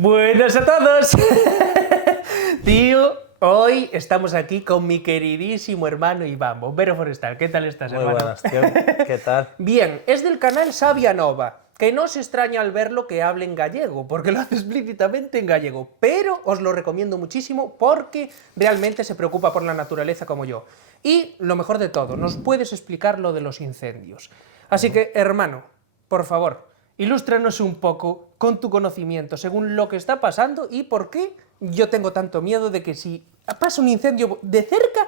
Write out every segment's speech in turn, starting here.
Buenas a todos. Tío, hoy estamos aquí con mi queridísimo hermano Iván, bombero forestal. ¿Qué tal estás, hermano? Muy buenas, tío. ¿Qué tal? Bien, es del canal Sabia Nova, que no os extraña al verlo que hable en gallego, porque lo hace explícitamente en gallego, pero os lo recomiendo muchísimo porque realmente se preocupa por la naturaleza como yo. Y lo mejor de todo, nos puedes explicar lo de los incendios. Así que, hermano, por favor, ilústranos un poco con tu conocimiento según lo que está pasando y por qué yo tengo tanto miedo de que si pasa un incendio de cerca,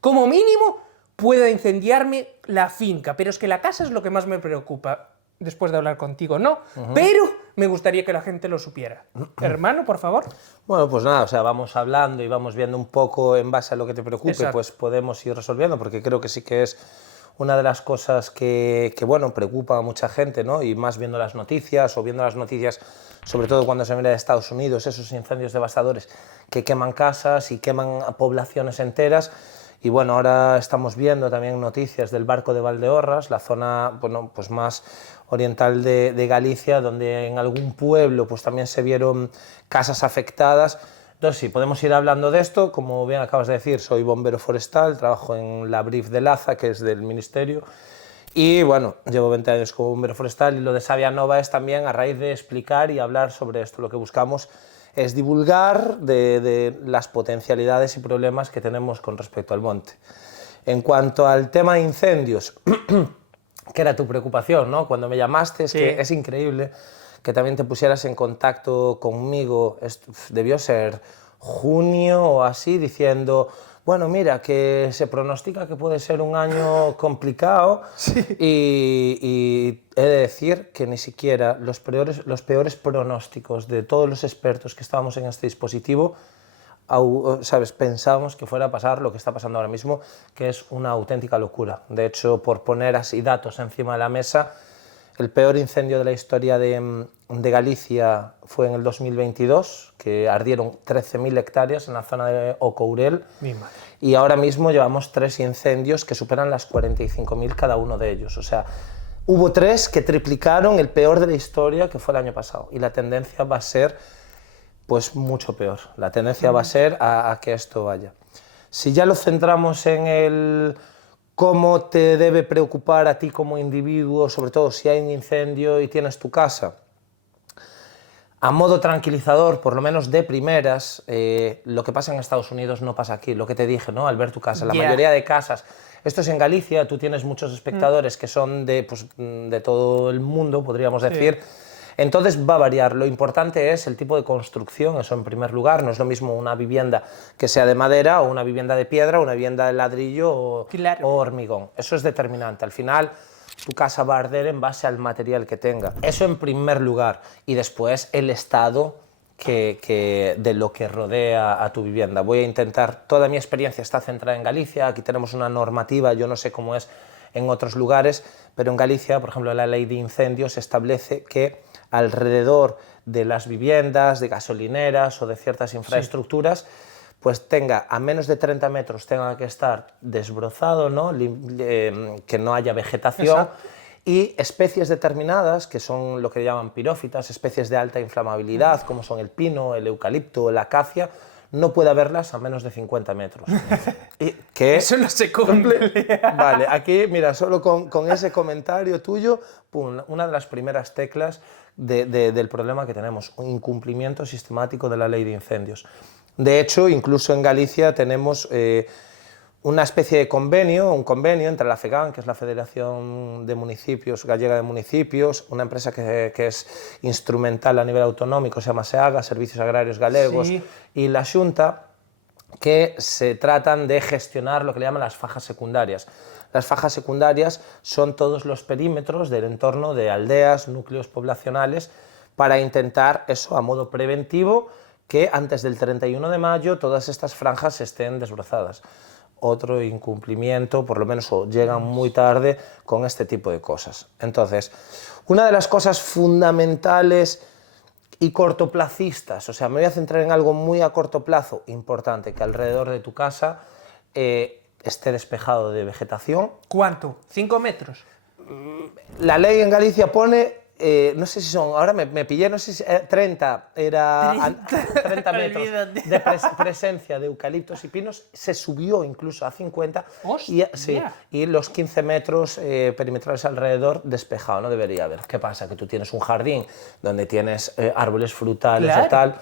como mínimo, pueda incendiarme la finca. Pero es que la casa es lo que más me preocupa. Después de hablar contigo, no. Pero me gustaría que la gente lo supiera. Hermano, por favor. Bueno, pues nada, o sea, vamos hablando y vamos viendo un poco en base a lo que te preocupe, Exacto. pues podemos ir resolviendo, porque creo que sí que es una de las cosas bueno, preocupa a mucha gente, ¿no? Y más viendo las noticias, o viendo las noticias, sobre todo cuando se mira de Estados Unidos, esos incendios devastadores que queman casas y queman a poblaciones enteras. Y bueno, ahora estamos viendo también noticias del Barco de Valdeorras, la zona, bueno, pues más oriental de Galicia, donde en algún pueblo pues también se vieron casas afectadas. Entonces sí, podemos ir hablando de esto. Como bien acabas de decir, soy bombero forestal, trabajo en la BRIF de Laza, que es del Ministerio, y bueno, llevo 20 años como bombero forestal, y lo de Sabia Nova es también a raíz de explicar y hablar sobre esto. Lo que buscamos es divulgar de las potencialidades y problemas que tenemos con respecto al monte. En cuanto al tema de incendios, que era tu preocupación, ¿no? Cuando me llamaste, es que es increíble que también te pusieras en contacto conmigo, debió ser junio o así, diciendo, bueno, mira, que se pronostica que puede ser un año complicado, y he de decir que ni siquiera los peores pronósticos de todos los expertos que estábamos en este dispositivo, ¿sabes? Pensábamos que fuera a pasar lo que está pasando ahora mismo, que es una auténtica locura. De hecho, por poner así datos encima de la mesa, el peor incendio de la historia de Galicia fue en el 2022, que ardieron 13.000 hectáreas en la zona de Ocourel, y ahora mismo llevamos 3 incendios que superan las 45.000 cada uno de ellos. O sea, hubo 3 que triplicaron el peor de la historia, que fue el año pasado, y la tendencia va a ser pues mucho peor. La tendencia va a ser a que esto vaya. Si ya lo centramos en el cómo te debe preocupar a ti como individuo, sobre todo si hay un incendio y tienes tu casa, a modo tranquilizador, por lo menos de primeras, lo que pasa en Estados Unidos no pasa aquí. Lo que te dije, ¿no? Al ver tu casa, la mayoría de casas, esto es en Galicia, tú tienes muchos espectadores que son de todo el mundo, podríamos decir. Entonces va a variar. Lo importante es el tipo de construcción, eso en primer lugar. No es lo mismo una vivienda que sea de madera, o una vivienda de piedra, o una vivienda de ladrillo o hormigón. Eso es determinante. Al final, tu casa va a arder en base al material que tenga. Eso en primer lugar. Y después el estado de lo que rodea a tu vivienda. Voy a intentar, toda mi experiencia está centrada en Galicia. Aquí tenemos una normativa, yo no sé cómo es en otros lugares, pero en Galicia, por ejemplo, la ley de incendios establece que alrededor de las viviendas, de gasolineras o de ciertas infraestructuras, pues tenga a menos de 30 metros, tenga que estar desbrozado, ¿no? Que no haya vegetación. Y especies determinadas, que son lo que llaman pirófitas, especies de alta inflamabilidad, como son el pino, el eucalipto, la acacia, no puede haberlas a menos de 50 metros. Eso no se cumple. Vale, aquí, mira, solo con ese comentario tuyo, pum, una de las primeras teclas del problema que tenemos, un incumplimiento sistemático de la ley de incendios. De hecho, incluso en Galicia tenemos una especie de convenio, un convenio entre la FEGAN, que es la Federación de Municipios, Gallega de Municipios, una empresa que es instrumental a nivel autonómico, se llama SEAGA, Servicios Agrarios Galegos, y la Xunta, que se tratan de gestionar lo que le llaman las fajas secundarias. Las fajas secundarias son todos los perímetros del entorno de aldeas, núcleos poblacionales, para intentar eso a modo preventivo, que antes del 31 de mayo todas estas franjas estén desbrozadas. Otro incumplimiento, por lo menos llegan muy tarde con este tipo de cosas. Entonces, una de las cosas fundamentales y cortoplacistas, o sea, me voy a centrar en algo muy a corto plazo, importante, que alrededor de tu casa esté despejado de vegetación. ¿Cuánto? ¿5 metros? La ley en Galicia pone no sé si son, ahora me pillé, no sé si 30, era 30 metros de presencia de eucaliptos y pinos, se subió incluso a 50 y, sí, y los 15 metros perimetrales alrededor despejado, no debería haber. ¿Qué pasa? Que tú tienes un jardín donde tienes árboles frutales o tal,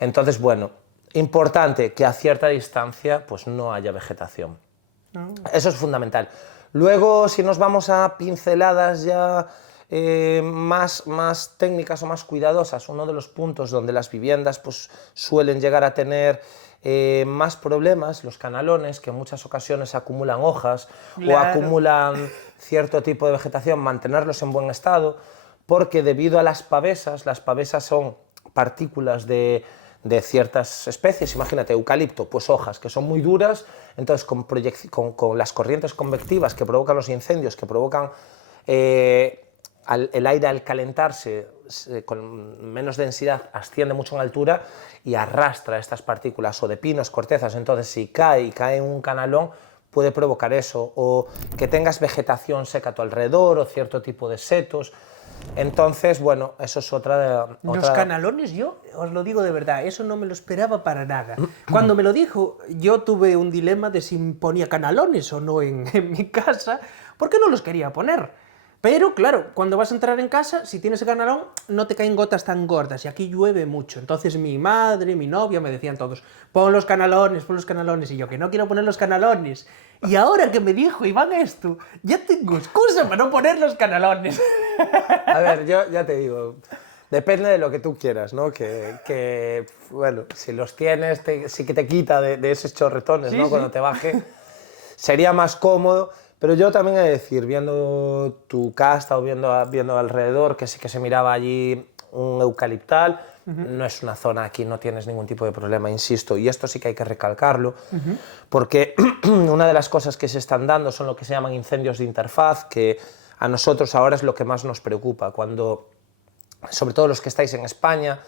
entonces bueno, importante que a cierta distancia pues no haya vegetación. Eso es fundamental. Luego, si nos vamos a pinceladas ya más técnicas o más cuidadosas, uno de los puntos donde las viviendas pues, suelen llegar a tener más problemas, los canalones, que en muchas ocasiones acumulan hojas o acumulan cierto tipo de vegetación, mantenerlos en buen estado, porque debido a las pavesas son partículas de ciertas especies, imagínate, eucalipto, pues hojas que son muy duras, entonces con las corrientes convectivas que provocan los incendios, que provocan el aire al calentarse con menos densidad asciende mucho en altura y arrastra estas partículas o de pinos, cortezas, entonces si cae en un canalón puede provocar eso, o que tengas vegetación seca a tu alrededor o cierto tipo de setos. Entonces, bueno, eso es otra... Los canalones, yo os lo digo de verdad, eso no me lo esperaba para nada. Cuando me lo dijo, yo tuve un dilema de si ponía canalones o no en mi casa, porque no los quería poner. Pero, claro, cuando vas a entrar en casa, si tienes el canalón, no te caen gotas tan gordas, y aquí llueve mucho. Entonces mi madre, mi novia me decían todos, pon los canalones, y yo, que no quiero poner los canalones. Y ahora que me dijo Iván esto, ya tengo excusa para no poner los canalones. A ver, yo ya te digo, depende de lo que tú quieras, ¿no? Que bueno, si los tienes, sí que te quita de esos chorretones, ¿no? Sí. Cuando te baje, sería más cómodo. Pero yo también he de decir, viendo tu casta o viendo alrededor, que sí que se miraba allí un eucaliptal, no es una zona, aquí no tienes ningún tipo de problema, insisto, y esto sí que hay que recalcarlo, porque una de las cosas que se están dando son lo que se llaman incendios de interfaz, que a nosotros ahora es lo que más nos preocupa, cuando, sobre todo los que estáis en España,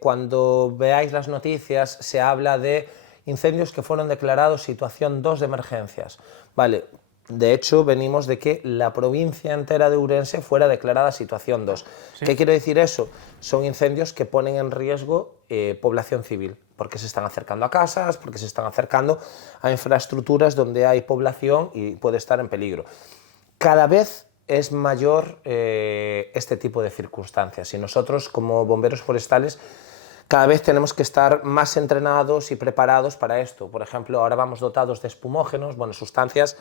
cuando veáis las noticias se habla de incendios que fueron declarados situación 2 de emergencias. Vale, de hecho venimos de que la provincia entera de Ourense fuera declarada situación 2. ¿Sí? ¿Qué quiere decir eso? Son incendios que ponen en riesgo población civil, porque se están acercando a casas, porque se están acercando a infraestructuras donde hay población y puede estar en peligro. Cada vez es mayor este tipo de circunstancias y nosotros como bomberos forestales cada vez tenemos que estar más entrenados y preparados para esto. Por ejemplo, ahora vamos dotados de espumógenos, bueno, sustancias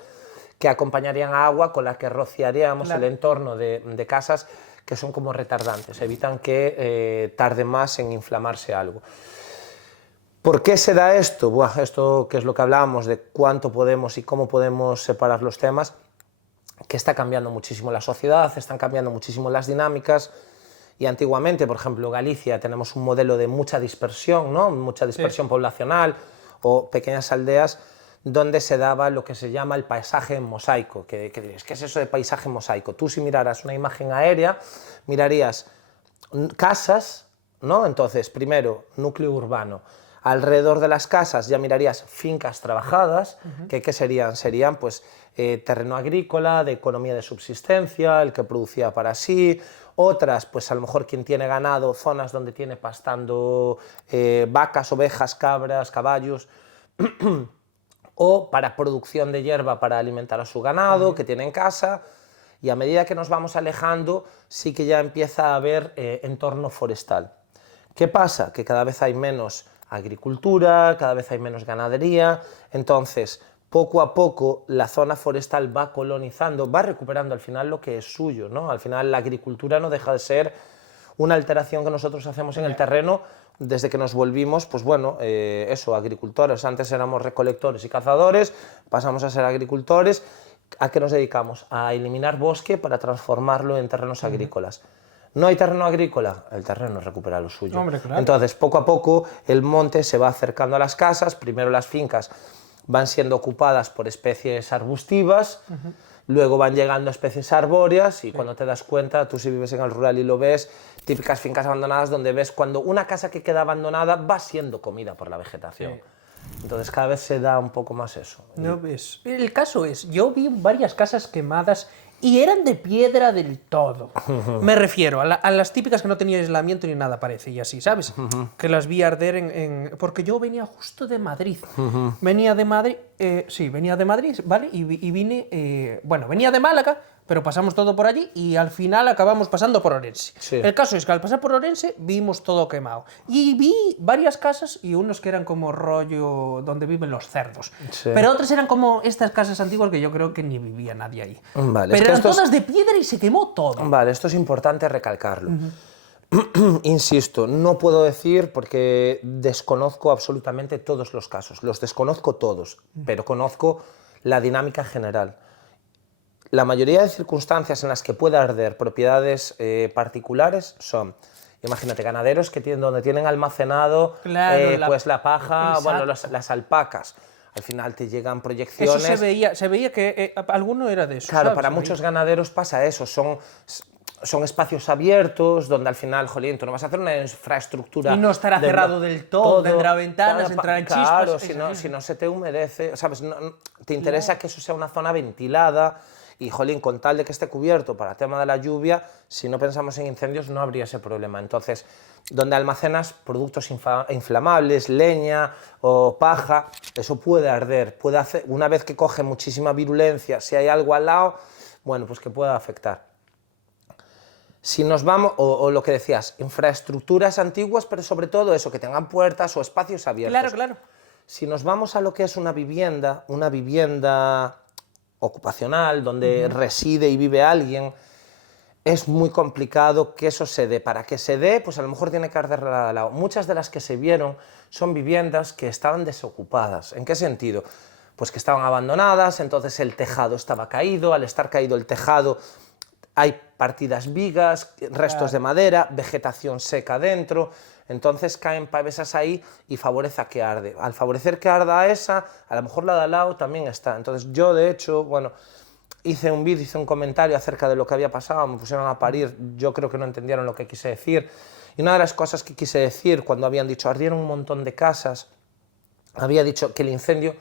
que acompañarían a agua con la que rociaríamos el entorno de casas, que son como retardantes, evitan que tarde más en inflamarse algo. ¿Por qué se da esto? Buah, esto que es lo que hablábamos de cuánto podemos y cómo podemos separar los temas, que está cambiando muchísimo la sociedad, están cambiando muchísimo las dinámicas. Y antiguamente, por ejemplo, Galicia, tenemos un modelo de mucha dispersión, ¿no? Mucha dispersión poblacional o pequeñas aldeas donde se daba lo que se llama el paisaje en mosaico. ¿Qué es eso de paisaje en mosaico? Tú si miraras una imagen aérea, mirarías casas, ¿no? Entonces, primero, núcleo urbano. Alrededor de las casas ya mirarías fincas trabajadas, que ¿qué serían? Serían pues terreno agrícola, de economía de subsistencia, el que producía para sí. Otras, pues a lo mejor quien tiene ganado, zonas donde tiene pastando vacas, ovejas, cabras, caballos, o para producción de hierba para alimentar a su ganado, que tiene en casa, y a medida que nos vamos alejando, sí que ya empieza a haber entorno forestal. ¿Qué pasa? Que cada vez hay menos agricultura, cada vez hay menos ganadería, entonces poco a poco la zona forestal va colonizando, va recuperando al final lo que es suyo, ¿no? Al final la agricultura no deja de ser una alteración que nosotros hacemos en el terreno desde que nos volvimos, pues bueno, eso, agricultores. Antes éramos recolectores y cazadores, pasamos a ser agricultores. ¿A qué nos dedicamos? A eliminar bosque para transformarlo en terrenos agrícolas. ¿No hay terreno agrícola? El terreno recupera lo suyo. Hombre, claro. Entonces, poco a poco, el monte se va acercando a las casas, primero las fincas van siendo ocupadas por especies arbustivas, luego van llegando especies arbóreas y cuando te das cuenta, tú si vives en el rural y lo ves, típicas fincas abandonadas donde ves cuando una casa que queda abandonada va siendo comida por la vegetación. Entonces cada vez se da un poco más eso. No ves. El caso es, yo vi varias casas quemadas Y eran de piedra del todo. Me refiero a las típicas que no tenían aislamiento ni nada, parece, y así, ¿sabes? Que las vi arder porque yo venía justo de Madrid. Venía de Madrid, sí, venía de Madrid, ¿vale? Y vine, bueno, venía de Málaga, pero pasamos todo por allí y al final acabamos pasando por Orense. Sí. El caso es que al pasar por Orense vimos todo quemado. Y vi varias casas y unos que eran como rollo donde viven los cerdos. Sí. Pero otras eran como estas casas antiguas que yo creo que ni vivía nadie ahí. Vale, Pero es que eran todas de piedra y se quemó todo. Vale, esto es importante recalcarlo. Insisto, no puedo decir porque desconozco absolutamente todos los casos, los desconozco todos, pero conozco la dinámica general. La mayoría de circunstancias en las que puede arder propiedades particulares son, imagínate, ganaderos que tienen, donde tienen almacenado Claro, pues la paja, Exacto. bueno, las alpacas. Al final te llegan proyecciones. Eso se veía que alguno era de eso. Claro, ¿sabes? para Se muchos veía. ganaderos pasa eso, son espacios abiertos donde al final, jolín, tú no vas a hacer una infraestructura... Y no estará cerrado del todo, tendrá ventanas, entrarán chispas. Claro, si no se te humedece, ¿sabes? Te interesa que eso sea una zona ventilada y, jolín, con tal de que esté cubierto para el tema de la lluvia, si no pensamos en incendios no habría ese problema. Entonces, donde almacenas productos inflamables, leña o paja, eso puede arder, puede hacer, una vez que coge muchísima virulencia, si hay algo al lado, bueno, pues que pueda afectar. Si nos vamos, o lo que decías, infraestructuras antiguas, pero sobre todo eso, que tengan puertas o espacios abiertos. Claro, claro. Si nos vamos a lo que es una vivienda ocupacional, donde reside y vive alguien, es muy complicado que eso se dé. Para que se dé, pues a lo mejor tiene que arder al lado. Muchas de las que se vieron son viviendas que estaban desocupadas. ¿En qué sentido? Pues que estaban abandonadas, entonces el tejado estaba caído, al estar caído el tejado hay partidas vigas, restos de madera, vegetación seca dentro, entonces caen pavesas ahí y favorece a que arde. Al favorecer que arda esa, a lo mejor la de al lado también está. Entonces yo, de hecho, bueno, hice un vídeo, hice un comentario acerca de lo que había pasado, me pusieron a parir, yo creo que no entendieron lo que quise decir. Y una de las cosas que quise decir cuando habían dicho ardieron un montón de casas, había dicho que el incendio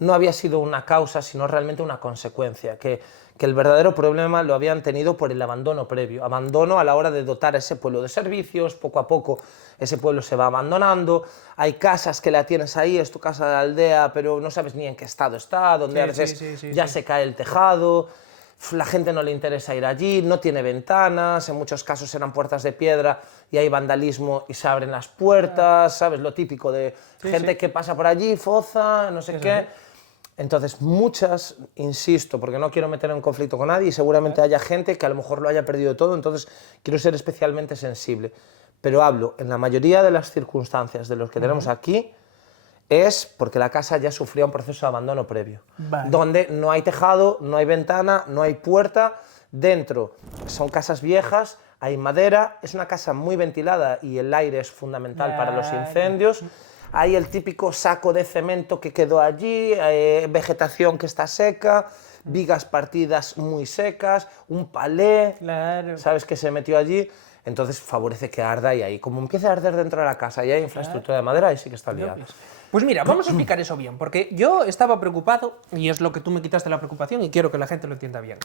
no había sido una causa, sino realmente una consecuencia, que el verdadero problema lo habían tenido por el abandono previo, abandono a la hora de dotar a ese pueblo de servicios, poco a poco ese pueblo se va abandonando, hay casas que la tienes ahí, es tu casa de aldea, pero no sabes ni en qué estado está, donde a veces ya se cae el tejado, la gente no le interesa ir allí, no tiene ventanas, en muchos casos eran puertas de piedra y hay vandalismo y se abren las puertas, ¿sabes? Lo típico de gente que pasa por allí, foza, no sé qué. Entonces, muchas, insisto, porque no quiero meter en conflicto con nadie y seguramente haya gente que a lo mejor lo haya perdido todo, entonces quiero ser especialmente sensible. Pero hablo, en la mayoría de las circunstancias de los que tenemos aquí, es porque la casa ya sufría un proceso de abandono previo, donde no hay tejado, no hay ventana, no hay puerta, dentro son casas viejas, hay madera, es una casa muy ventilada y el aire es fundamental para los incendios. Hay el típico saco de cemento que quedó allí, vegetación que está seca, vigas partidas muy secas, un palé, ¿sabes?, que se metió allí. Entonces favorece que arda y ahí, como empieza a arder dentro de la casa y hay infraestructura de madera, ahí sí que está liado. Pues mira, vamos a explicar eso bien, porque yo estaba preocupado, y es lo que tú me quitaste la preocupación, y quiero que la gente lo entienda bien.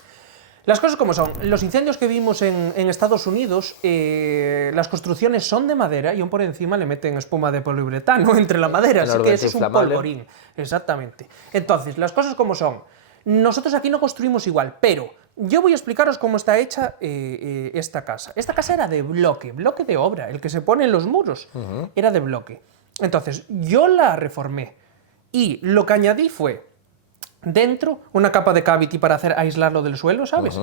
Las cosas como son, los incendios que vimos en Estados Unidos, las construcciones son de madera y aún por encima le meten espuma de poliuretano entre la madera, así que eso es un polvorín. Exactamente. Entonces, las cosas como son. Nosotros aquí no construimos igual, pero yo voy a explicaros cómo está hecha esta casa. Esta casa era de bloque de obra, el que se pone en los muros era de bloque. Entonces, yo la reformé y lo que añadí fue dentro una capa de cavity para hacer aislarlo del suelo, ¿sabes?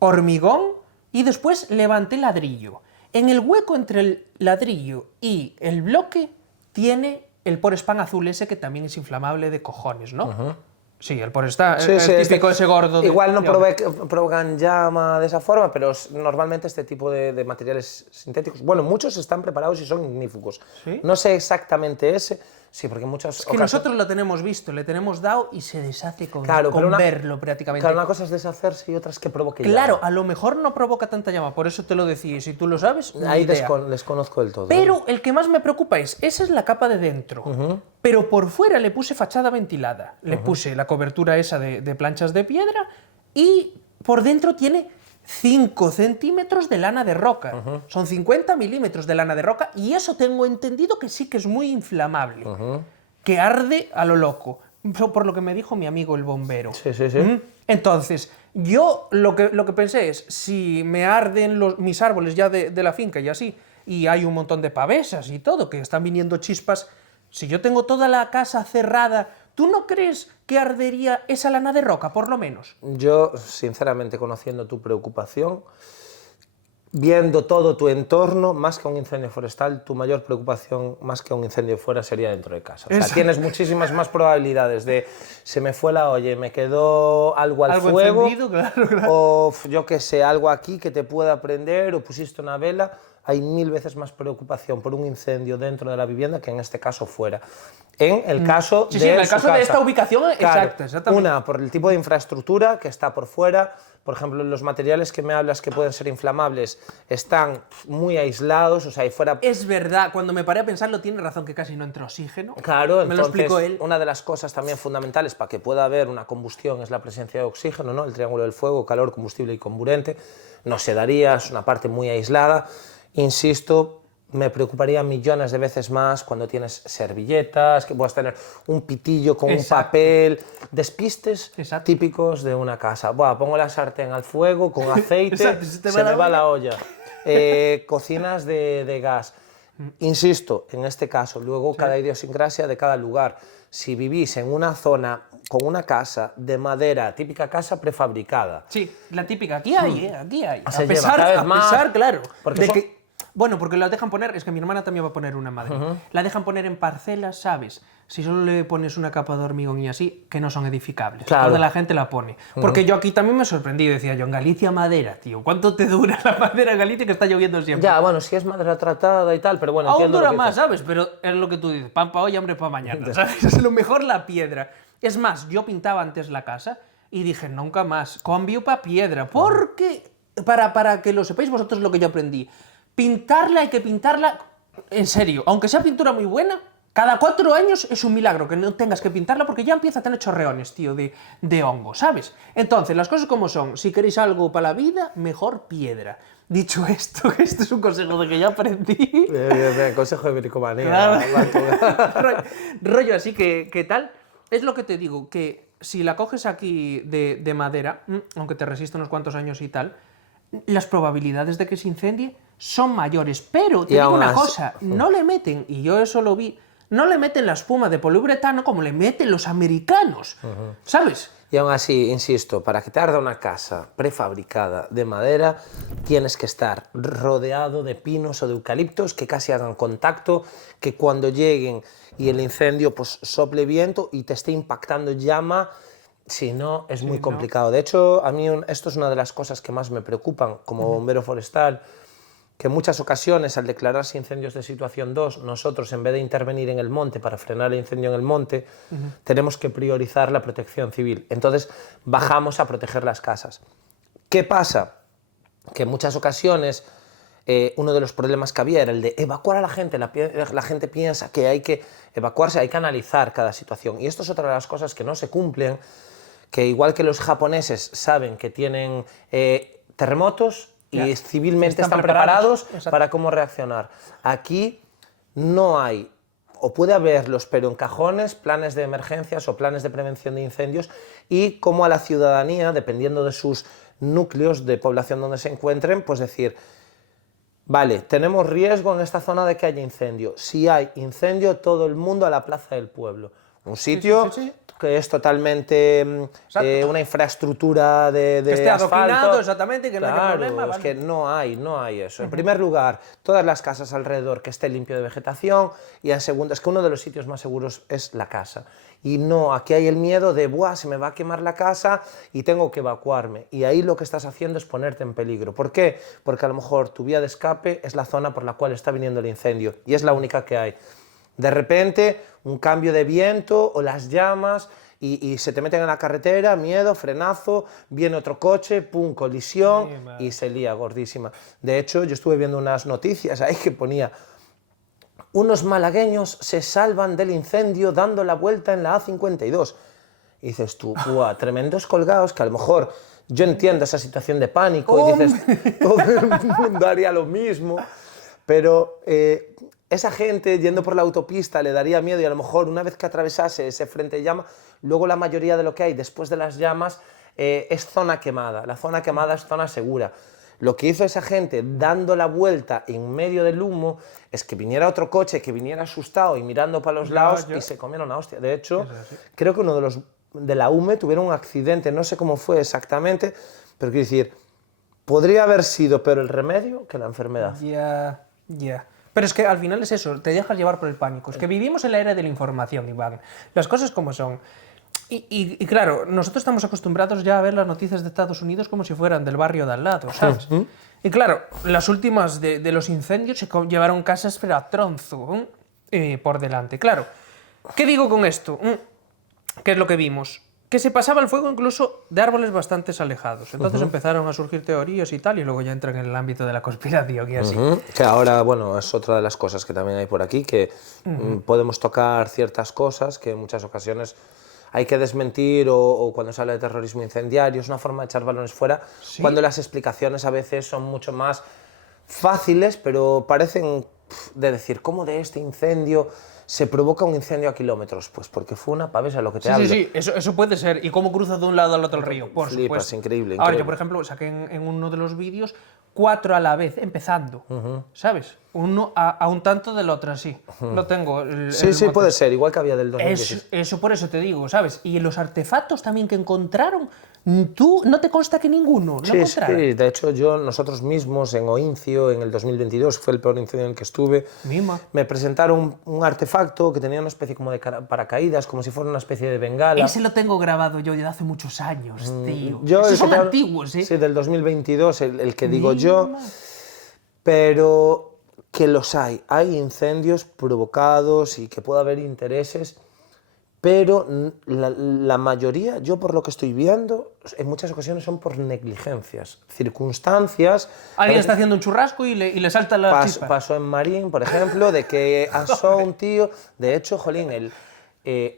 Hormigón y después levanté ladrillo. En el hueco entre el ladrillo y el bloque tiene el Porespán azul ese que también es inflamable de cojones, ¿no? Sí, el Porespán, el típico ese gordo. Igual no provocan llama de esa forma, pero normalmente este tipo de materiales sintéticos, bueno, muchos están preparados y son ignífugos. ¿Sí? No sé exactamente ese, sí, porque muchas... Es que nosotros lo tenemos visto, le tenemos dado y se deshace con verlo prácticamente. Claro, una cosa es deshacerse y otra es que provoque llama. Claro, a lo mejor no provoca tanta llama, por eso te lo decía, y si tú lo sabes, ahí desconozco del todo. Pero el que más me preocupa esa es la capa de dentro, pero por fuera le puse fachada ventilada, le puse la cobertura esa de planchas de piedra y por dentro tiene 5 centímetros de lana de roca. Son 50 milímetros de lana de roca y eso tengo entendido que sí que es muy inflamable. Que arde a lo loco. Por lo que me dijo mi amigo el bombero. Sí, sí, sí. Entonces, yo lo que pensé es, si me arden mis árboles ya de la finca y así, y hay un montón de pavesas y todo, que están viniendo chispas, si yo tengo toda la casa cerrada, ¿tú no crees que ardería esa lana de roca, por lo menos? Yo, sinceramente, conociendo tu preocupación, viendo todo tu entorno, más que un incendio forestal, tu mayor preocupación, más que un incendio fuera, sería dentro de casa. O sea, tienes muchísimas más probabilidades de se me fue la olla y me quedó algo al fuego, encendido, claro. o yo qué sé, algo aquí que te pueda prender, o pusiste una vela. Hay 1000 veces más preocupación por un incendio dentro de la vivienda que en este caso fuera. En el caso Sí, de en el su caso casa. de esta ubicación, Claro, exactamente. una, por el tipo de infraestructura que está por fuera. Por ejemplo, los materiales que me hablas que pueden ser inflamables están muy aislados, o sea, ahí fuera... Es verdad, cuando me paré a pensarlo, tiene razón que casi no entra oxígeno. Claro, me lo explicó él. Una de las cosas también fundamentales para que pueda haber una combustión es la presencia de oxígeno, ¿no? El triángulo del fuego, calor, combustible y comburente. No se daría, es una parte muy aislada. Insisto, me preocuparía millones de veces más cuando tienes servilletas, que puedas tener un pitillo con un papel, despistes típicos de una casa. Buah, pongo la sartén al fuego con aceite, se me va la olla. Cocinas de gas. Insisto, en este caso, luego cada idiosincrasia de cada lugar. Si vivís en una zona con una casa de madera, típica casa prefabricada. Sí, la típica, aquí hay, aquí hay. Se lleva cada vez más, claro. Porque Bueno, porque la dejan poner, es que mi hermana también va a poner una madre. La dejan poner en parcelas, ¿sabes? Si solo le pones una capa de hormigón y así, que no son edificables. Claro. Toda la gente la pone. Porque yo aquí también me sorprendí, decía yo, en Galicia madera, tío. ¿Cuánto te dura la madera en Galicia que está lloviendo siempre? Ya, bueno, si es madera tratada y tal, pero bueno, Aún entiendo dura lo que más, dices. ¿sabes? Pero es lo que tú dices, pan para hoy, hambre para mañana, ¿sabes? Es lo mejor la piedra. Es más, yo pintaba antes la casa y dije, nunca más, cambio para piedra, porque, para que lo sepáis vosotros lo que yo aprendí, pintarla hay que pintarla, en serio, aunque sea pintura muy buena, cada 4 años es un milagro que no tengas que pintarla porque ya empieza a tener chorreones, tío, de hongo, ¿sabes? Entonces, las cosas como son, si queréis algo para la vida, mejor piedra. Dicho esto, este es un consejo de que ya aprendí. Bien, consejo de bricomanía. Claro. rollo así que tal, es lo que te digo, que si la coges aquí de madera, aunque te resiste unos cuantos años y tal, las probabilidades de que se incendie son mayores, pero te digo una cosa, no le meten, y yo eso lo vi, no le meten la espuma de poliuretano como le meten los americanos, ¿sabes? Y aún así, insisto, para que te arda una casa prefabricada de madera, tienes que estar rodeado de pinos o de eucaliptos que casi hagan contacto, que cuando lleguen y el incendio pues sople viento y te esté impactando llama. Si no, es muy complicado. De hecho, a mí esto es una de las cosas que más me preocupan como bombero forestal, que en muchas ocasiones, al declararse incendios de situación 2, nosotros, en vez de intervenir en el monte para frenar el incendio en el monte, tenemos que priorizar la protección civil. Entonces, bajamos a proteger las casas. ¿Qué pasa? Que en muchas ocasiones uno de los problemas que había era el de evacuar a la gente. La gente piensa que hay que evacuarse, hay que analizar cada situación. Y esto es otra de las cosas que no se cumplen, que igual que los japoneses saben que tienen terremotos y civilmente están preparados para cómo reaccionar. Aquí no hay, o puede haberlos, pero en cajones, planes de emergencias o planes de prevención de incendios, y cómo a la ciudadanía, dependiendo de sus núcleos de población donde se encuentren, pues decir, vale, tenemos riesgo en esta zona de que haya incendio. Si hay incendio, todo el mundo a la plaza del pueblo. Un sitio que es totalmente una infraestructura de que esté asfalto. adoquinado, exactamente, que no haya problema. Es que no hay eso. En primer lugar, todas las casas alrededor que esté limpio de vegetación, y en segundo, es que uno de los sitios más seguros es la casa. Y no, aquí hay el miedo de, buah, se me va a quemar la casa y tengo que evacuarme. Y ahí lo que estás haciendo es ponerte en peligro. ¿Por qué? Porque a lo mejor tu vía de escape es la zona por la cual está viniendo el incendio y es la única que hay. De repente, un cambio de viento o las llamas y se te meten en la carretera, miedo, frenazo, viene otro coche, pum, colisión y se lía gordísima. De hecho, yo estuve viendo unas noticias ahí que ponía: unos malagueños se salvan del incendio dando la vuelta en la A52. Y dices tú, ¡buah! Tremendos colgados que a lo mejor Yo entiendo esa situación de pánico y dices, todo el mundo haría lo mismo, pero esa gente yendo por la autopista le daría miedo y a lo mejor una vez que atravesase ese frente de llama, luego la mayoría de lo que hay después de las llamas es zona quemada. La zona quemada es zona segura. Lo que hizo esa gente dando la vuelta en medio del humo es que viniera otro coche, que viniera asustado y mirando para los lados y se comieron a hostia. De hecho, creo que uno de los de la UME tuvieron un accidente, no sé cómo fue exactamente, pero quiero decir, podría haber sido peor el remedio que la enfermedad. Ya. Pero es que al final es eso, te dejas llevar por el pánico. Es que vivimos en la era de la información, Iván. Las cosas como son. Y claro, nosotros estamos acostumbrados ya a ver las noticias de Estados Unidos como si fueran del barrio de al lado, ¿sabes? Y claro, las últimas de los incendios se llevaron casas pero a tronzo por delante. Claro, ¿qué digo con esto? ¿Qué es lo que vimos? Que se pasaba el fuego incluso de árboles bastante alejados. Entonces empezaron a surgir teorías y tal, y luego ya entran en el ámbito de la conspiración y así. Que ahora, bueno, es otra de las cosas que también hay por aquí, que podemos tocar ciertas cosas que en muchas ocasiones hay que desmentir o cuando se habla de terrorismo incendiario, es una forma de echar balones fuera, cuando las explicaciones a veces son mucho más fáciles, pero parecen de decir, ¿cómo de este incendio se provoca un incendio a kilómetros? Pues porque fue una pavesa lo que te hablo. Sí, eso puede ser. ¿Y cómo cruza de un lado al otro el río? Por Flipas, supuesto. increíble. Ahora, yo, por ejemplo, saqué en uno de los vídeos 4 a la vez, empezando, ¿sabes? Uno a un tanto del otro, así. Lo tengo. Sí, puede ser, igual que había del 2016. Eso por eso te digo, ¿sabes? Y los artefactos también que encontraron, ¿tú no te consta que ninguno lo encontraron? Sí, de hecho nosotros mismos en Oincio, en el 2022, fue el peor incendio en el que estuve, me presentaron un artefacto que tenía una especie como de paracaídas, como si fuera una especie de bengala. Ese lo tengo grabado yo de hace muchos años, tío. Esos son antiguos, ¿eh? Sí, del 2022, el que digo yo, pero que los hay incendios provocados y que puede haber intereses, pero la mayoría, yo por lo que estoy viendo, en muchas ocasiones son por negligencias, circunstancias. Alguien está haciendo un churrasco y le salta la chispa. Pasó en Marín, por ejemplo, de que asó un tío, de hecho, jolín,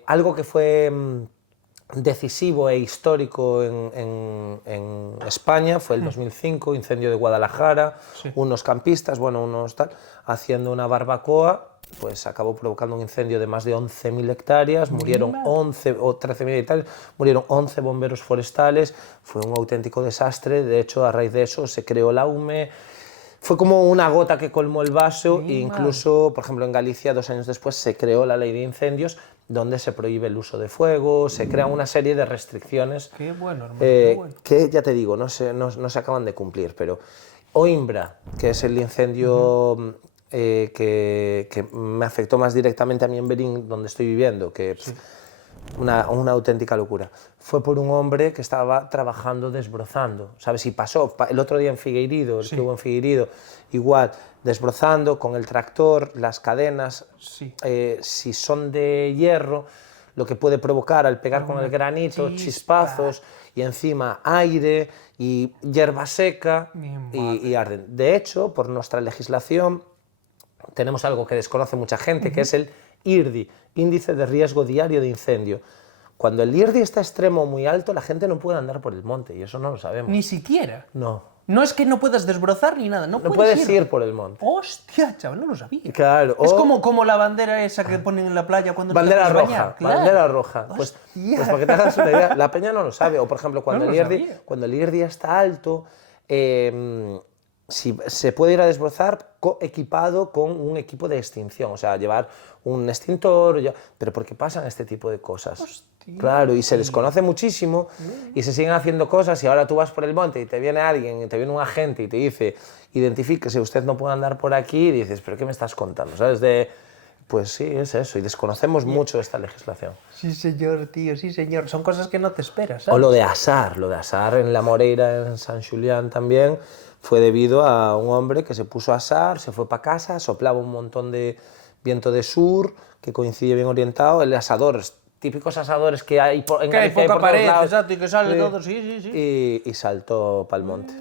algo que fue decisivo e histórico en España fue el 2005, incendio de Guadalajara, unos campistas, unos tal, haciendo una barbacoa, pues acabó provocando un incendio de más de 11.000 hectáreas, murieron 11 o 13.000 hectáreas, murieron 11 bomberos forestales, fue un auténtico desastre. De hecho, a raíz de eso se creó la UME, fue como una gota que colmó el vaso, e incluso, por ejemplo, en Galicia, 2 años después, se creó la ley de incendios, donde se prohíbe el uso de fuego, se crean una serie de restricciones. Qué bueno, hermano, qué bueno. Que, ya te digo, no se acaban de cumplir, pero Oimbra, que es el incendio que me afectó más directamente a mí en Berín, donde estoy viviendo, que una auténtica locura. Fue por un hombre que estaba trabajando desbrozando, ¿sabes? Y pasó, el otro día en Figueiredo, el que hubo en Figueiredo, igual, desbrozando con el tractor, las cadenas, si son de hierro, lo que puede provocar al pegar con el granito, chispazos, y encima aire y hierba seca y arden. De hecho, por nuestra legislación, tenemos algo que desconoce mucha gente, que es el IRDI, Índice de Riesgo Diario de Incendio. Cuando el IRDI está extremo muy alto, la gente no puede andar por el monte, y eso no lo sabemos. Ni siquiera. No. No es que no puedas desbrozar ni nada, no puedes ir por el monte. Hostia, chaval, no lo sabía. Claro. Es como la bandera esa que ponen en la playa cuando bandera no te roja, bañar. Claro. Bandera roja. Pues para que te hagas una idea, la peña no lo sabe. O por ejemplo, cuando el IRDI está alto, si se puede ir a desbrozar equipado con un equipo de extinción, o sea, llevar un extintor, pero porque pasan este tipo de cosas. Hostia, claro, y se desconoce muchísimo y se siguen haciendo cosas, y ahora tú vas por el monte y te viene alguien, te viene un agente y te dice, identifíquese, usted no puede andar por aquí, y dices, ¿pero qué me estás contando? ¿Sabes? Pues sí, es eso, y desconocemos mucho esta legislación. Sí, señor, tío, sí, señor. Son cosas que no te esperas, ¿sabes? O lo de asar en la Moreira, en San Julián también, fue debido a un hombre que se puso a asar, se fue para casa, soplaba un montón de viento de sur, que coincide bien orientado, el asador, típicos asadores que hay en que hay poca pared, exacto, y que sale todo, y saltó para el monte.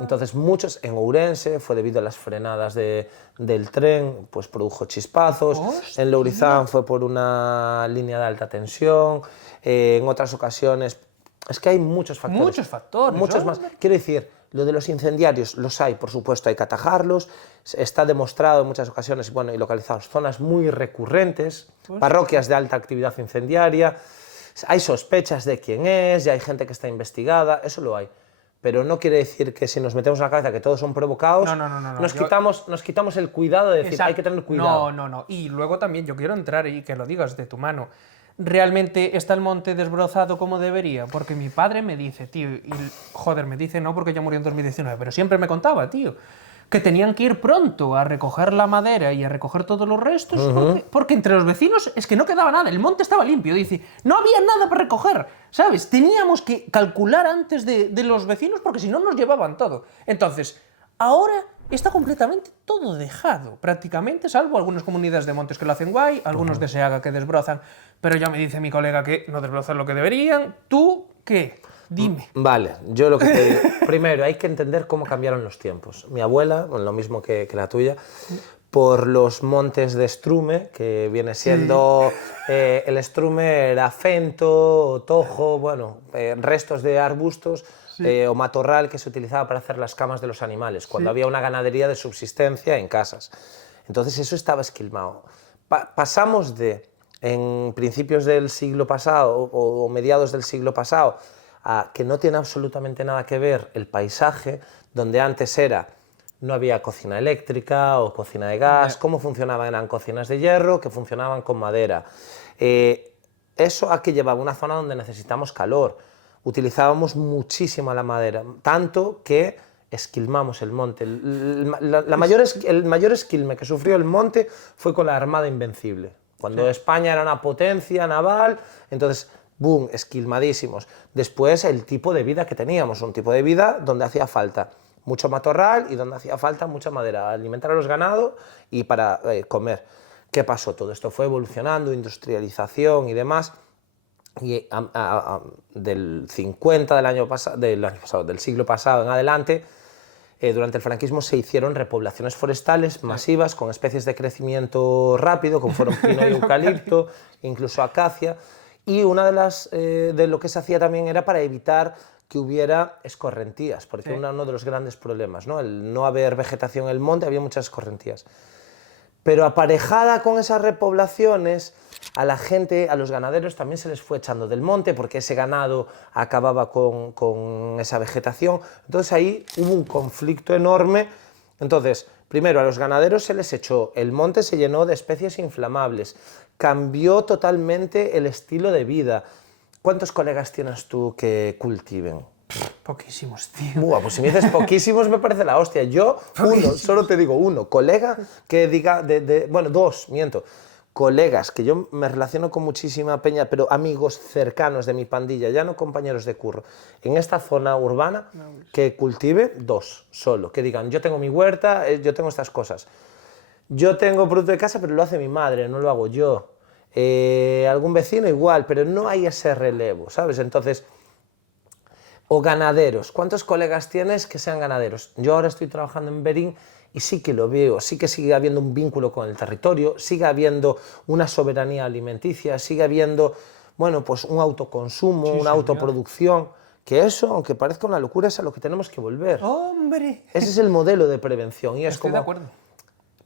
Entonces muchos, en Ourense, fue debido a las frenadas del tren, pues produjo chispazos. Hostia. En Lourizán fue por una línea de alta tensión. En otras ocasiones Es que hay muchos factores. Muchos factores. Muchos más. Quiero decir, lo de los incendiarios los hay, por supuesto, hay que atajarlos. Está demostrado en muchas ocasiones, bueno, y localizados zonas muy recurrentes, parroquias de alta actividad incendiaria. Hay sospechas de quién es, ya hay gente que está investigada, eso lo hay. Pero no quiere decir que si nos metemos en la cabeza que todos son provocados, nos quitamos el cuidado de decir, hay que tener cuidado. No. Y luego también yo quiero entrar y que lo digas de tu mano. ¿Realmente está el monte desbrozado como debería? Porque mi padre me dice, tío, y joder, me dice no porque ya murió en 2019, pero siempre me contaba, tío, que tenían que ir pronto a recoger la madera y a recoger todos los restos, porque entre los vecinos es que no quedaba nada, el monte estaba limpio, dice, no había nada para recoger, ¿sabes? Teníamos que calcular antes de los vecinos porque si no nos llevaban todo. Entonces, ahora está completamente todo dejado, prácticamente, salvo algunas comunidades de montes que lo hacen guay, algunos de Seaga que desbrozan, pero ya me dice mi colega que no desbrozan lo que deberían. ¿Tú qué? Dime. Vale, yo lo que te digo, primero hay que entender cómo cambiaron los tiempos. Mi abuela, lo mismo que la tuya, por los montes de estrume, que viene siendo, el estrume era fento, tojo, bueno, restos de arbustos, o matorral que se utilizaba para hacer las camas de los animales, cuando había una ganadería de subsistencia en casas. Entonces eso estaba esquilmado. Pasamos de, en principios del siglo pasado o mediados del siglo pasado, a que no tiene absolutamente nada que ver el paisaje, donde antes no había cocina eléctrica o cocina de gas, cómo funcionaban, eran cocinas de hierro que funcionaban con madera. Eso a que llevaba una zona donde necesitamos calor. Utilizábamos muchísima la madera, tanto que esquilmamos el monte. El mayor esquilme que sufrió el monte fue con la Armada Invencible. Cuando España era una potencia naval, entonces, boom, esquilmadísimos. Después, el tipo de vida que teníamos, un tipo de vida donde hacía falta mucho matorral y donde hacía falta mucha madera, alimentar a los ganados y para comer. ¿Qué pasó? Todo esto fue evolucionando, industrialización y demás. Y del 50 del siglo pasado en adelante, durante el franquismo se hicieron repoblaciones forestales masivas con especies de crecimiento rápido, como fueron pino y eucalipto, incluso acacia, y una de lo que se hacía también era para evitar que hubiera escorrentías, porque era uno de los grandes problemas, ¿no? El no haber vegetación en el monte, había muchas escorrentías. Pero aparejada con esas repoblaciones, a la gente, a los ganaderos también se les fue echando del monte porque ese ganado acababa con esa vegetación. Entonces ahí hubo un conflicto enorme. Entonces, primero a los ganaderos se les echó, el monte se llenó de especies inflamables, cambió totalmente el estilo de vida. ¿Cuántos colegas tienes tú que cultiven? Poquísimos, tío. Buah, pues si me dices poquísimos me parece la hostia. Yo, solo te digo uno, colega que diga, bueno, dos, miento, colegas que yo me relaciono con muchísima peña, pero amigos cercanos de mi pandilla, ya no compañeros de curro, en esta zona urbana, que cultive dos, solo, que digan, yo tengo mi huerta, yo tengo estas cosas. Yo tengo producto de casa, pero lo hace mi madre, no lo hago yo. Algún vecino igual, pero no hay ese relevo, ¿sabes? Entonces, o ganaderos. ¿Cuántos colegas tienes que sean ganaderos? Yo ahora estoy trabajando en Berín y sí que lo veo, sí que sigue habiendo un vínculo con el territorio, sigue habiendo una soberanía alimenticia, sigue habiendo, bueno, pues un autoconsumo, una autoproducción, que eso, aunque parezca una locura, es a lo que tenemos que volver. ¡Hombre! Ese es el modelo de prevención y es Estoy como de acuerdo.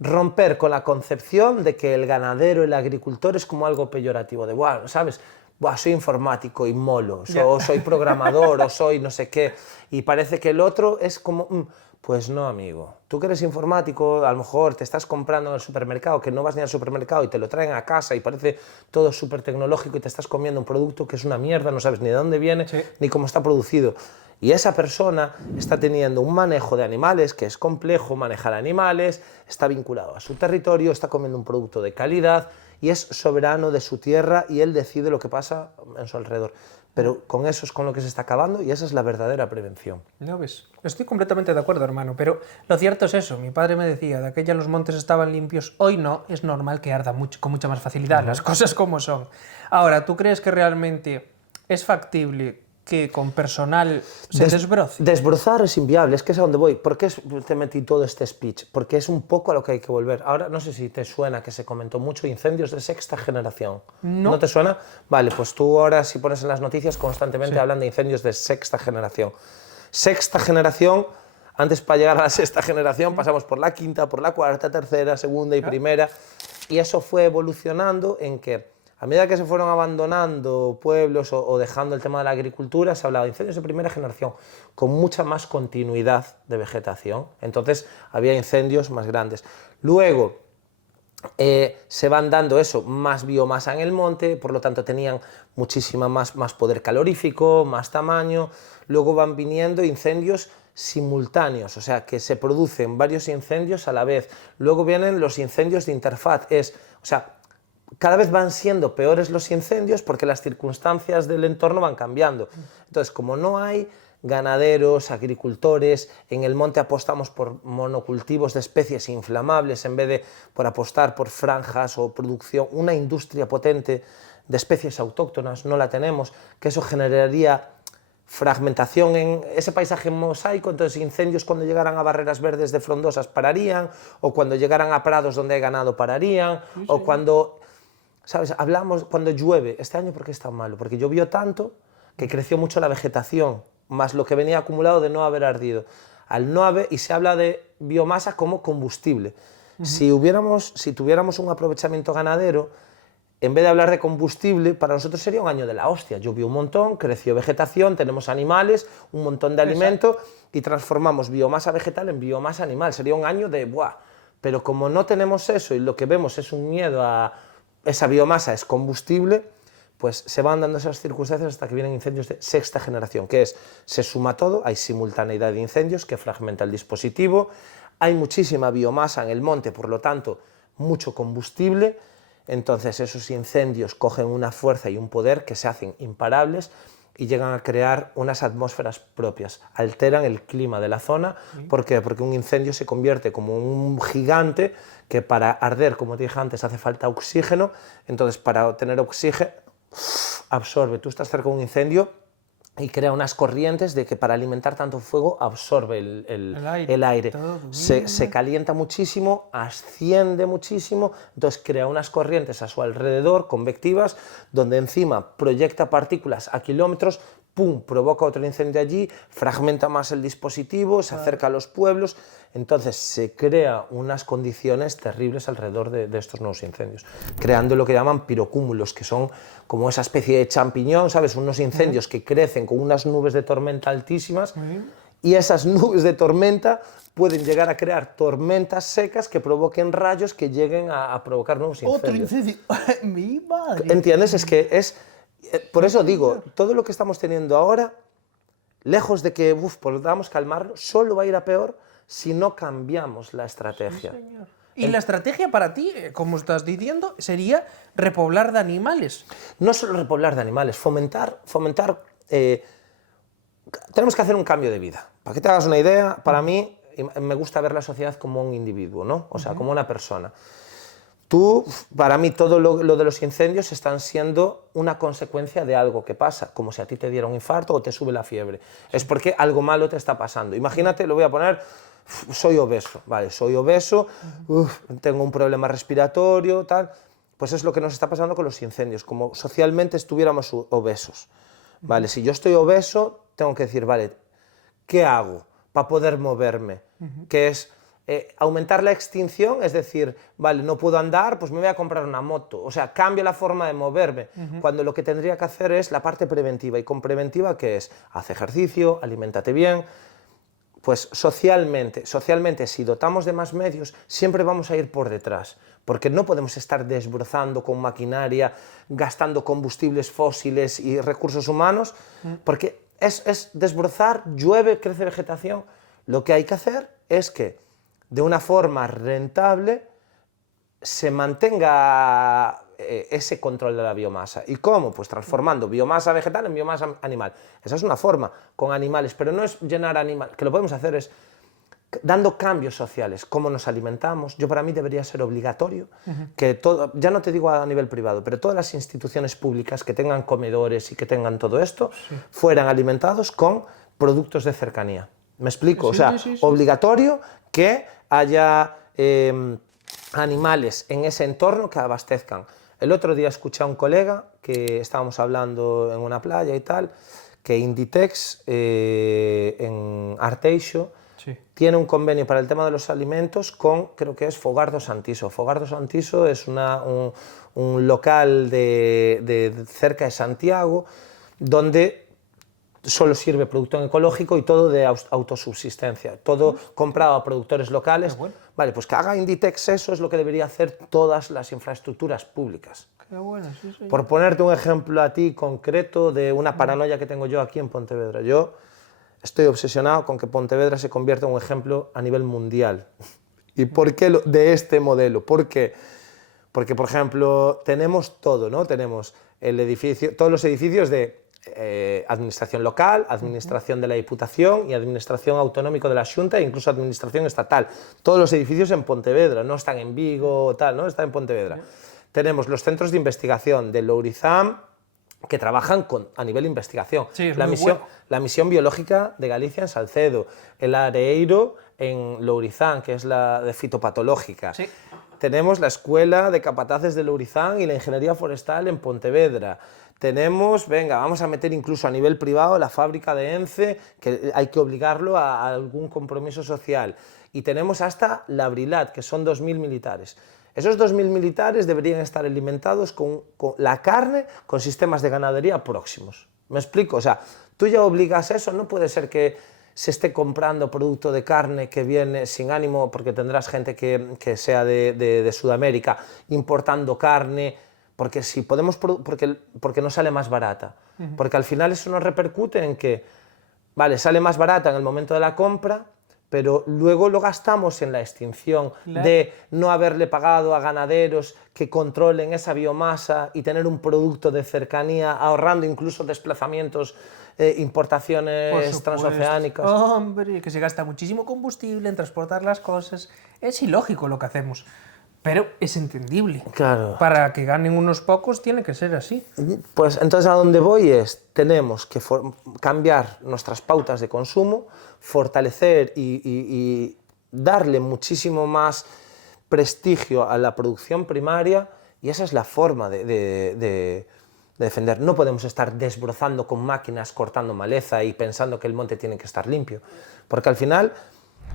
romper con la concepción de que el ganadero, el agricultor es como algo peyorativo, de, bueno, ¿sabes? Buah, soy informático y molo, o soy programador, o soy no sé qué, y parece que el otro es como, pues no, amigo, tú que eres informático, a lo mejor te estás comprando en el supermercado, que no vas ni al supermercado y te lo traen a casa y parece todo súper tecnológico y te estás comiendo un producto que es una mierda, no sabes ni de dónde viene, ni cómo está producido. Y esa persona está teniendo un manejo de animales que es complejo, manejar animales, está vinculado a su territorio, está comiendo un producto de calidad y es soberano de su tierra y él decide lo que pasa en su alrededor. Pero con eso es con lo que se está acabando y esa es la verdadera prevención. ¿No ves? Estoy completamente de acuerdo, hermano, pero lo cierto es eso. Mi padre me decía, de aquella los montes estaban limpios, hoy no, es normal que arda con mucha más facilidad, las cosas como son. Ahora, ¿tú crees que realmente es factible que con personal se desbroce. Desbrozar es inviable, es que es a donde voy. ¿Por qué te metí todo este speech? Porque es un poco a lo que hay que volver. Ahora, no sé si te suena que se comentó mucho incendios de sexta generación. No. ¿No te suena? Vale, pues tú ahora si pones en las noticias constantemente hablan de incendios de sexta generación. Sexta generación, antes para llegar a la sexta generación pasamos por la quinta, por la cuarta, tercera, segunda y primera. Y eso fue evolucionando en que a medida que se fueron abandonando pueblos o dejando el tema de la agricultura, se hablaba de incendios de primera generación, con mucha más continuidad de vegetación. Entonces había incendios más grandes. Luego se van dando eso, más biomasa en el monte, por lo tanto tenían muchísima más poder calorífico, más tamaño. Luego van viniendo incendios simultáneos, o sea, que se producen varios incendios a la vez. Luego vienen los incendios de interfaz, o sea, cada vez van siendo peores los incendios porque las circunstancias del entorno van cambiando. Entonces, como no hay ganaderos, agricultores, en el monte apostamos por monocultivos de especies inflamables en vez de por apostar por franjas o producción, una industria potente de especies autóctonas, no la tenemos, que eso generaría fragmentación en ese paisaje mosaico, entonces incendios cuando llegaran a barreras verdes de frondosas pararían, o cuando llegaran a prados donde hay ganado pararían, o cuando... ¿Sabes? Hablamos cuando llueve. Este año, ¿por qué es tan malo? Porque llovió tanto que creció mucho la vegetación, más lo que venía acumulado de no haber ardido. Al no haber, y se habla de biomasa como combustible. Si tuviéramos un aprovechamiento ganadero, en vez de hablar de combustible, para nosotros sería un año de la hostia. Llovió un montón, creció vegetación, tenemos animales, un montón de alimento y transformamos biomasa vegetal en biomasa animal. Sería un año de ¡buah! Pero como no tenemos eso y lo que vemos es un miedo a esa biomasa es combustible, pues se van dando esas circunstancias hasta que vienen incendios de sexta generación, que es, se suma todo, hay simultaneidad de incendios que fragmenta el dispositivo, hay muchísima biomasa en el monte, por lo tanto, mucho combustible, entonces esos incendios cogen una fuerza y un poder que se hacen imparables y llegan a crear unas atmósferas propias, alteran el clima de la zona. ¿Por qué? Porque un incendio se convierte como un gigante que para arder, como te dije antes, hace falta oxígeno, entonces para obtener oxígeno absorbe. Tú estás cerca de un incendio y crea unas corrientes de que para alimentar tanto fuego absorbe el aire. Se calienta muchísimo, asciende muchísimo, entonces crea unas corrientes a su alrededor, convectivas, donde encima proyecta partículas a kilómetros, ¡pum!, provoca otro incendio allí, fragmenta más el dispositivo, se acerca a los pueblos, entonces se crea unas condiciones terribles alrededor de estos nuevos incendios, creando lo que llaman pirocúmulos, que son como esa especie de champiñón, ¿sabes?, unos incendios que crecen con unas nubes de tormenta altísimas, y esas nubes de tormenta pueden llegar a crear tormentas secas que provoquen rayos que lleguen a provocar nuevos incendios. Otro incendio. Mi madre. ¿Entiendes? Es que es... Por eso digo, todo lo que estamos teniendo ahora, lejos de que podamos calmarlo, solo va a ir a peor si no cambiamos la estrategia. Sí, señor. Y la estrategia para ti, como estás diciendo, sería repoblar de animales. No solo repoblar de animales, fomentar tenemos que hacer un cambio de vida. Para que te hagas una idea, para mí me gusta ver la sociedad como un individuo, ¿no? O sea, como una persona. Para mí, todo lo de los incendios están siendo una consecuencia de algo que pasa, como si a ti te diera un infarto o te sube la fiebre. Es porque algo malo te está pasando. Imagínate, lo voy a poner, soy obeso, ¿vale? Soy obeso, tengo un problema respiratorio, tal. Pues es lo que nos está pasando con los incendios, como socialmente estuviéramos obesos, ¿vale? Si yo estoy obeso, tengo que decir, vale, ¿qué hago para poder moverme? Que es... aumentar la extinción, es decir, vale, no puedo andar, pues me voy a comprar una moto, o sea, cambio la forma de moverme, cuando lo que tendría que hacer es la parte preventiva, y con preventiva, ¿qué es? Haz ejercicio, aliméntate bien, pues socialmente, si dotamos de más medios, siempre vamos a ir por detrás, porque no podemos estar desbrozando con maquinaria, gastando combustibles fósiles y recursos humanos, porque es desbrozar, llueve, crece vegetación, lo que hay que hacer es que de una forma rentable se mantenga ese control de la biomasa. ¿Y cómo? Pues transformando biomasa vegetal en biomasa animal. Esa es una forma, con animales, pero no es llenar animales, que lo podemos hacer es dando cambios sociales, cómo nos alimentamos. Yo, para mí, debería ser obligatorio que todo, ya no te digo a nivel privado, pero todas las instituciones públicas que tengan comedores y que tengan todo esto, fueran alimentados con productos de cercanía. ¿Me explico? O sea, obligatorio que haya animales en ese entorno que abastezcan. El otro día escuché a un colega que estábamos hablando en una playa y tal, que Inditex en Arteixo tiene un convenio para el tema de los alimentos con, creo que es Fogardo Santiso. Fogardo Santiso es un local de cerca de Santiago donde solo sirve producto ecológico y todo de autosubsistencia, todo comprado a productores locales. Bueno. Vale, pues que haga Inditex eso es lo que debería hacer todas las infraestructuras públicas. Qué bueno, sí. Por ponerte un ejemplo a ti concreto de una paranoia que tengo yo aquí en Pontevedra. Yo estoy obsesionado con que Pontevedra se convierta en un ejemplo a nivel mundial. ¿Y por qué de este modelo? ¿Por qué? Porque, por ejemplo, tenemos todo, ¿no? Tenemos el edificio, todos los edificios de administración local, administración de la Diputación y administración autonómica de la Xunta e incluso administración estatal. Todos los edificios en Pontevedra, no están en Vigo o tal, ¿no? Están en Pontevedra. Tenemos los centros de investigación de Lourizán, que trabajan a nivel de investigación. Sí, la misión biológica de Galicia en Salcedo, el Areeiro en Lourizán, que es la de fitopatológica. Sí. Tenemos la Escuela de Capataces de Lourizán y la Ingeniería Forestal en Pontevedra. Tenemos, venga, vamos a meter incluso a nivel privado la fábrica de ENCE, que hay que obligarlo a algún compromiso social. Y tenemos hasta la Brilat, que son 2.000 militares. Esos 2.000 militares deberían estar alimentados con la carne, con sistemas de ganadería próximos. ¿Me explico? O sea, tú ya obligas eso, no puede ser que se esté comprando producto de carne que viene sin ánimo, porque tendrás gente que sea de Sudamérica, importando carne, porque si podemos, porque no sale más barata. Porque al final eso nos repercute en que, vale, sale más barata en el momento de la compra, pero luego lo gastamos en la extinción de no haberle pagado a ganaderos que controlen esa biomasa y tener un producto de cercanía, ahorrando incluso desplazamientos, importaciones transoceánicas. Hombre, que se gasta muchísimo combustible en transportar las cosas. Es ilógico lo que hacemos, pero es entendible. Claro. Para que ganen unos pocos tiene que ser así. Pues entonces a donde voy es, tenemos que cambiar nuestras pautas de consumo, fortalecer y darle muchísimo más prestigio a la producción primaria, y esa es la forma de defender. No podemos estar desbrozando con máquinas, cortando maleza y pensando que el monte tiene que estar limpio, porque al final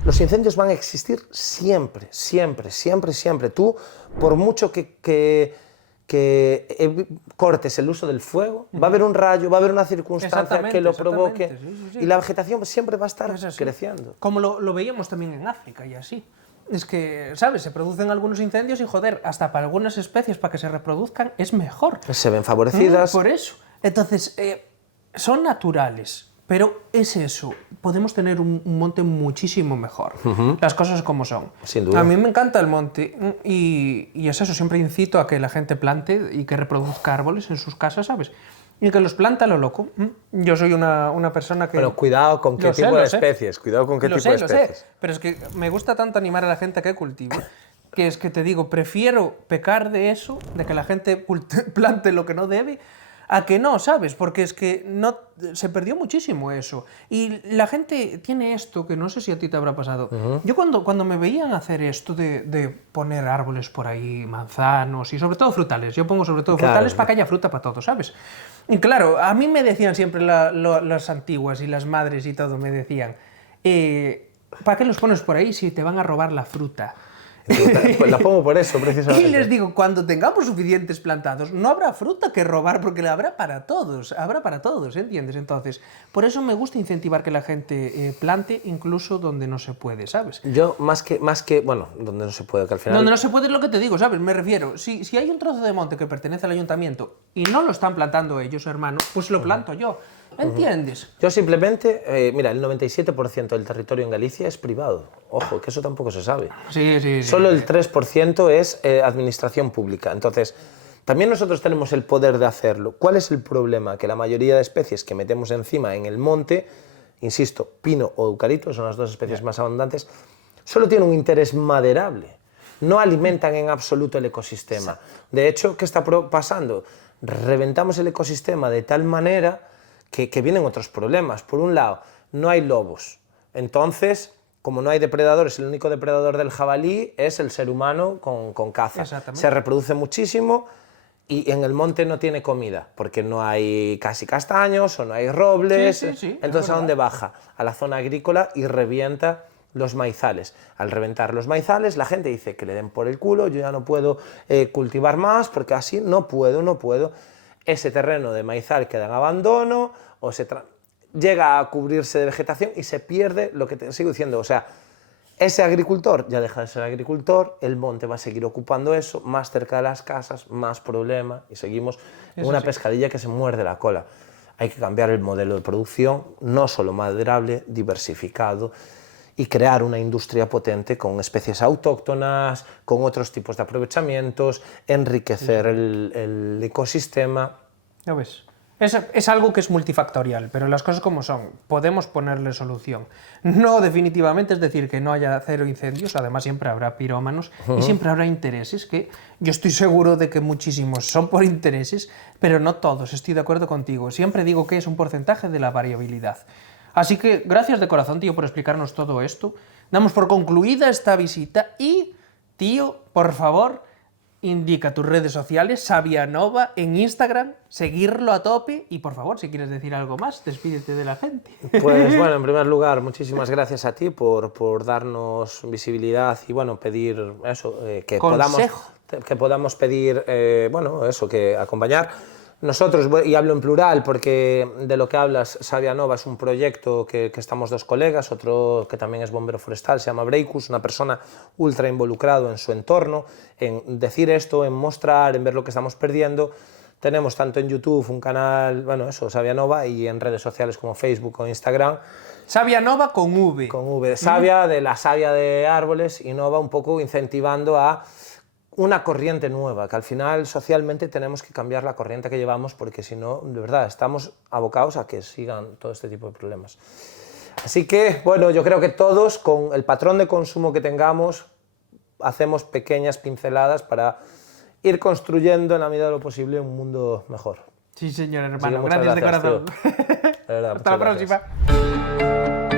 los incendios van a existir siempre, siempre, siempre, siempre. Tú, por mucho que cortes el uso del fuego, va a haber un rayo, va a haber una circunstancia que lo provoque, sí. Y la vegetación siempre va a estar creciendo. Como lo veíamos también en África y así. Es que, ¿sabes? Se producen algunos incendios y, joder, hasta para algunas especies, para que se reproduzcan, es mejor. Se ven favorecidas. Por eso. Entonces, son naturales, pero es eso. Podemos tener un monte muchísimo mejor. Las cosas como son. Sin duda. A mí me encanta el monte y es eso. Siempre incito a que la gente plante y que reproduzca árboles en sus casas, ¿sabes? Y que los planta a lo loco. Yo soy una persona que... Pero cuidado con qué tipo de especies. Cuidado con qué tipo de especies. Lo sé. Pero es que me gusta tanto animar a la gente a que cultive, que es que te digo, prefiero pecar de eso, de que la gente plante lo que no debe, a que no, ¿sabes? Porque es que no, se perdió muchísimo eso. Y la gente tiene esto, que no sé si a ti te habrá pasado. Yo cuando me veían hacer esto de poner árboles por ahí, manzanos y sobre todo frutales, yo pongo sobre todo frutales para que haya fruta para todos, ¿sabes? Y claro, a mí me decían siempre las antiguas y las madres y todo, me decían, ¿para qué los pones por ahí si te van a robar la fruta? Pues la pongo por eso, precisamente. Y les digo, cuando tengamos suficientes plantados, no habrá fruta que robar, porque la habrá para todos, ¿entiendes? Entonces, por eso me gusta incentivar que la gente plante incluso donde no se puede, ¿sabes? Yo, más que, bueno, donde no se puede, que al final... Donde no se puede es lo que te digo, ¿sabes? Me refiero, si hay un trozo de monte que pertenece al ayuntamiento y no lo están plantando ellos, hermano, pues lo planto yo. ¿Entiendes? Yo simplemente, mira, el 97% del territorio en Galicia es privado. Ojo, que eso tampoco se sabe. Sí. Solo el 3% es administración pública. Entonces, también nosotros tenemos el poder de hacerlo. ¿Cuál es el problema? Que la mayoría de especies que metemos encima en el monte insisto, pino o eucalipto, son las dos especies más abundantes, solo tienen un interés maderable. No alimentan en absoluto el ecosistema. De hecho, ¿qué está pasando? Reventamos el ecosistema de tal manera que vienen otros problemas. Por un lado, no hay lobos. Entonces, como no hay depredadores, el único depredador del jabalí es el ser humano con caza. Se reproduce muchísimo y en el monte no tiene comida, porque no hay casi castaños o no hay robles. Entonces, ¿a dónde baja? A la zona agrícola y revienta los maizales. Al reventar los maizales, la gente dice que le den por el culo, yo ya no puedo cultivar más, porque así no puedo. Ese terreno de maizal queda en abandono, o llega a cubrirse de vegetación y se pierde lo que te sigo diciendo. O sea, ese agricultor ya deja de ser agricultor, el monte va a seguir ocupando eso, más cerca de las casas, más problema, y seguimos en una pescadilla que se muerde la cola. Hay que cambiar el modelo de producción, no solo maderable, diversificado, y crear una industria potente con especies autóctonas, con otros tipos de aprovechamientos, enriquecer el ecosistema. Ya ves. Es algo que es multifactorial, pero las cosas como son, podemos ponerle solución. No definitivamente es decir que no haya cero incendios, además siempre habrá pirómanos y siempre habrá intereses, que yo estoy seguro de que muchísimos son por intereses, pero no todos, estoy de acuerdo contigo. Siempre digo que es un porcentaje de la variabilidad. Así que gracias de corazón, tío, por explicarnos todo esto. Damos por concluida esta visita y, tío, por favor, indica tus redes sociales, Savianova en Instagram, seguirlo a tope y, por favor, si quieres decir algo más, despídete de la gente. Pues bueno, en primer lugar, muchísimas gracias a ti por darnos visibilidad y, bueno, pedir eso, que podamos pedir, bueno, eso, que acompañar. Nosotros, y hablo en plural porque de lo que hablas, Savianova es un proyecto que estamos dos colegas, otro que también es bombero forestal, se llama Breikus, una persona ultra involucrado en su entorno, en decir esto, en mostrar, en ver lo que estamos perdiendo. Tenemos tanto en YouTube un canal, bueno, eso, Savianova, y en redes sociales como Facebook o Instagram. Savianova con V. Con V, savia, de la savia de árboles, y Nova un poco incentivando a una corriente nueva, que al final socialmente tenemos que cambiar la corriente que llevamos, porque si no, de verdad, estamos abocados a que sigan todo este tipo de problemas. Así que, bueno, yo creo que todos, con el patrón de consumo que tengamos, hacemos pequeñas pinceladas para ir construyendo en la medida de lo posible un mundo mejor. Sí, señor hermano, gracias de corazón. De verdad, hasta la próxima.